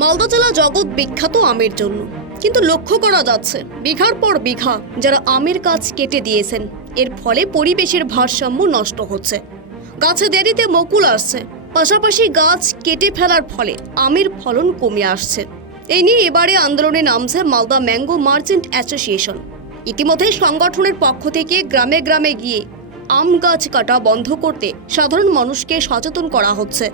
মালদা জেলা জগৎ বিখ্যাত আমের জন্য, কিন্তু লক্ষ্য করা যাচ্ছে বিঘার পর বিঘা যারা আমের গাছ কেটে দিয়েছেন, এর ফলে পরিবেশের ভারসাম্য নষ্ট হচ্ছে। গাছে দেরিতে মুকুল আসছে, পাশাপাশি গাছ কেটে ফেলার ফলে আমের ফলন কমে আসছে। এই নিয়ে এবারে আন্দোলনে নামছে মালদা ম্যাঙ্গো মার্চেন্ট অ্যাসোসিয়েশন। ইতিমধ্যে সংগঠনের পক্ষ থেকে গ্রামে গ্রামে গিয়ে আম গাছ কাটা বন্ধ করতে সাধারণ মানুষকে সচেতন করা হচ্ছে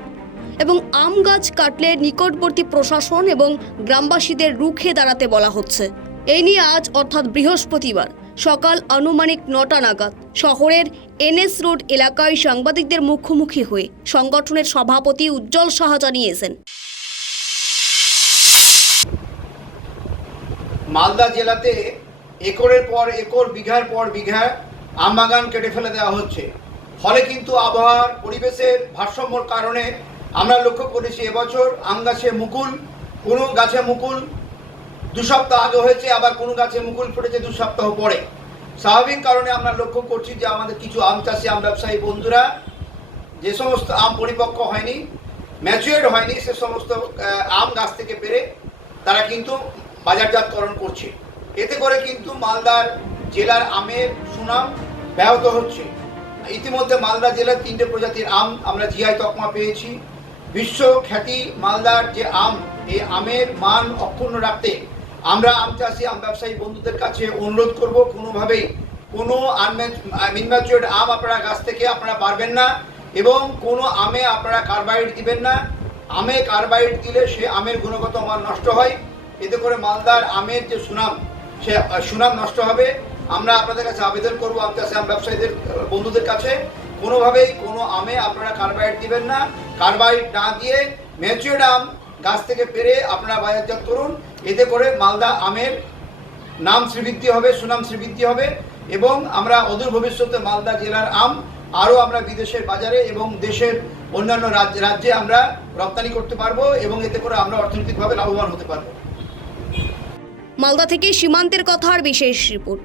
এবং আম গাছ কাটলে নিকটবর্তী প্রশাসন এবং গ্রামবাসীদের রুখে দাঁড়াতে বলা হচ্ছে। এই নিয়ে আজ অর্থাৎ বৃহস্পতিবার সকাল আনুমানিক ৯টা নাগাদ শহরের এনএস রোড এলাকায় সাংবাদিকদের মুখোমুখি হয়ে সংগঠনের সভাপতি উজ্জ্বল সাহা জানিয়েছেন, মালদা জেলাতে একরের পর একর, বিঘার পর বিঘা আম বাগান কেটে ফেলে দেওয়া হচ্ছে। ফলে কিন্তু আবহাওয়ার পরিবেশের ভারসাম্যর কারণে আমরা লক্ষ্য করেছি এবছর আম গাছে মুকুল, কোনো গাছে মুকুল 2 সপ্তাহ আগে হয়েছে, আবার কোনো গাছে মুকুল ফুটেছে 2 সপ্তাহ পরে। স্বাভাবিক কারণে আমরা লক্ষ্য করছি যে আমাদের কিছু আম চাষি, আম ব্যবসায়ী বন্ধুরা যে সমস্ত আম পরিপক্ক হয়নি, ম্যাচুয়ার্ড হয়নি, সে সমস্ত আম গাছ থেকে পেরে তারা কিন্তু বাজারজাতকরণ করছে। এতে করে কিন্তু মালদার জেলার আমের সুনাম ব্যাহত হচ্ছে। ইতিমধ্যে মালদা জেলার 3টে প্রজাতির আম আমরা জিআই তকমা পেয়েছি। বিশ্ব খ্যাতি মালদার যে আম, এই আমের মান অক্ষুণ্ণ রাখতে আমরা আম চাষি, আম ব্যবসায়ী বন্ধুদের কাছে অনুরোধ করব, কোনোভাবেই কোনো ইনম্যাচুয়ার্ড আম আপনারা গাছ থেকে আপনারা পারবেন না এবং কোনো আমে আপনারা কার্বাইড দিবেন না। আমে কার্বাইড দিলে সে আমের গুণগত মান নষ্ট হয়। এতে করে মালদার আমের যে সুনাম, সে সুনাম নষ্ট হবে। আমরা আপনাদের কাছে আবেদন করবো, আম চাষি, আম ব্যবসায়ীদের বন্ধুদের কাছে, কোনোভাবেই কোনো আমে আপনারা কার্বাইড দিবেন না। কার্বাইড না দিয়ে ম্যাচুয়ার্ড আম গাছ থেকে পেরে আপনারা বাজারজাত করুন। এতে করে মালদা আমের নাম শ্রীবৃদ্ধি হবে, সুনাম শ্রীবৃদ্ধি হবে এবং আমরা অদূর ভবিষ্যতে মালদা জেলার আম আরও আমরা বিদেশের বাজারে এবং দেশের অন্যান্য রাজ্যে আমরা রপ্তানি করতে পারবো এবং এতে করে আমরা অর্থনৈতিকভাবে লাভবান হতে পারবো। মালদা থেকে সীমান্তের কথার বিশেষ রিপোর্ট।